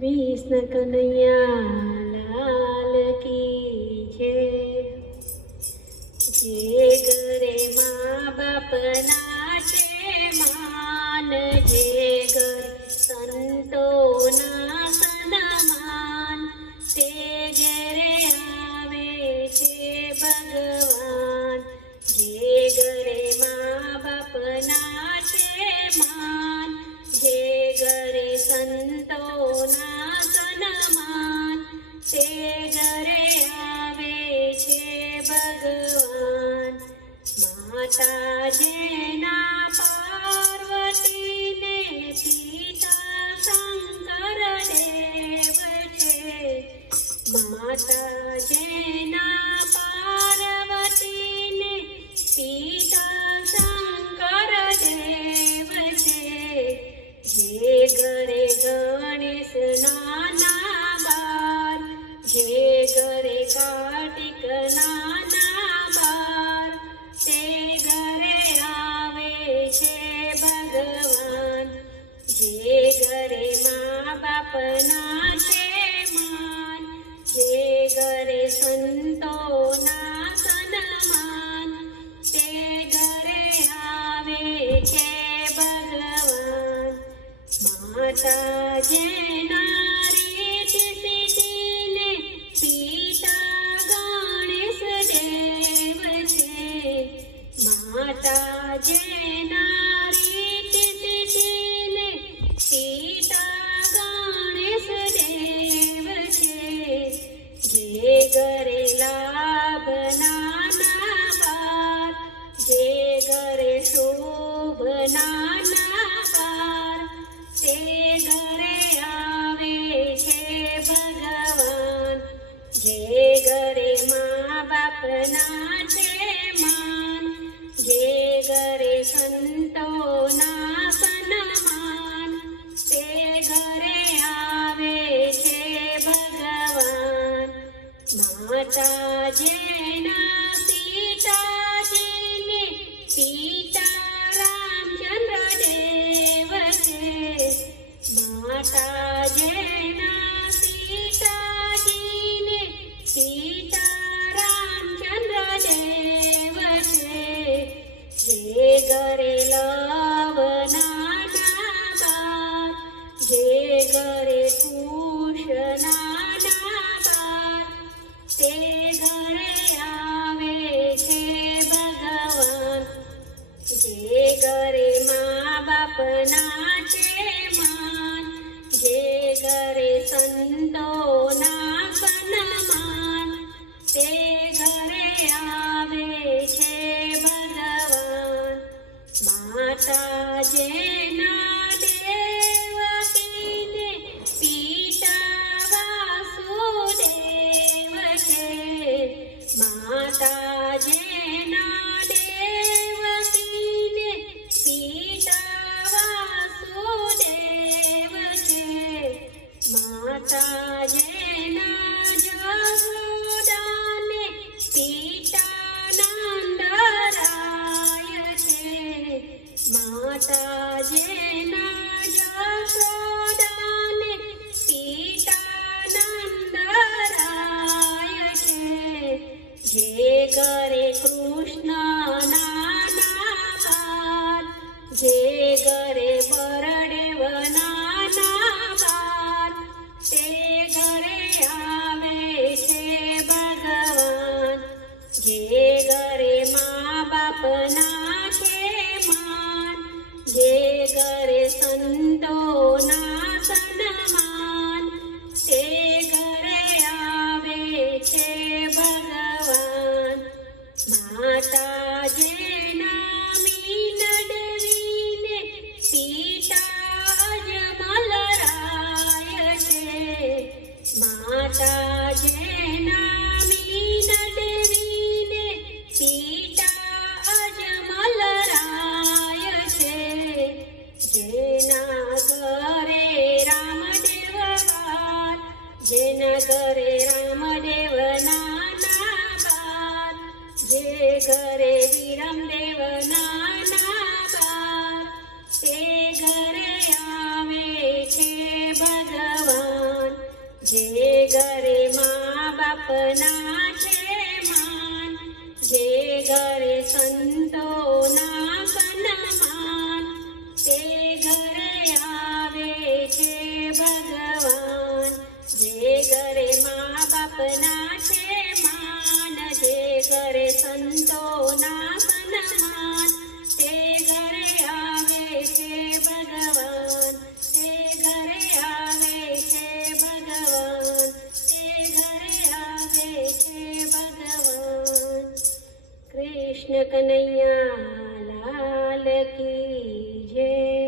कृष्ण कन्हैया लाल की जय। जे घरे माँ बाप नाचे मान, जे घर संतो ना सन्मान, ते घरे आवे छे भगवान। जे घरे माँ बाप नाचे मान, जे घरे संतो ना सन्मान, ते घरे आवे छे भगवान। माता जेना पार्वती ने पिता शंकर देव छे। माता जेना पार्वती ने पिता शंकर देव छे। जे घरे गणेश नाना बार, जे घरे कार्तिक नाना बार, ते घरे आवे छे भगवान। जे घरे माँ बाप नाचे मान, जे घरे संतो ना सन्मान, ते घरे आवे छे भगवान। माता जेना रीति सिद्धीने पिता गणेश देव छे। माता जेना रीति सिद्धीने पिता गणेश देव छे। जे घरे लाभ नाना बार, जे घरे शुभ नाना बार, ते घरे आवे छे भगवान। जे घरे माँ बाप नाचे मान, जे घरे संतो ना सन्मान, ते घरे आवे छे भगवान। माता जेना सीताजीने पिता रामचंद्र देव छे। माता जेना सीताजीने पिता रामचंद्र देव छे। जे घरे लव नाना बार, जे घरे कुश नाना बार, ते घरे आवे छे भगवान। जे घरे माँ बाप नाचे मान, जे घरे संतो ना सन्मान, ते घरे आवे छे भगवान। माता जेना देवकीने पिता वासुदेव छे। माता जेना देवकीने पिता वासुदेव छे। माता जेना जसोदाने पिता नंदराय छे। माता जेना जसोदाने पिता नंदराय छे। जे घरे कृष्ण नाना बार, जे घरे बरदेव नाना बार, ते घरे आवे छे भगवान। जे घरे माँ बाप नाचे मान, जे घरे संतो ना सन्मान, ते घरे आवे छे भगवान। माता जेना मीनडवीने पिता अजमलराय छे। माता जेना मीनडवीने पिता अजमलराय छे। जेना घरे रामदेव बार, जेना घरे रामदेव नाना बार, जे घरे विरमदेव नाना बार, ते घरे आवे छे भगवान। જે ઘરે મા બાપના છે માન, જે ઘરે સંતોના સન્માન, તે ઘરે આવે છે ભગવાન. જે ઘરે મા બાપના છે માન, જે ઘરે સંતોના સન્માન, તે ઘરે આવે છે ભગવાન, તે ઘરે આવે છે ભગવાન, તે ઘરે આવે છે ભગવાન. કૃષ્ણ કનૈયા લાલ કી જય.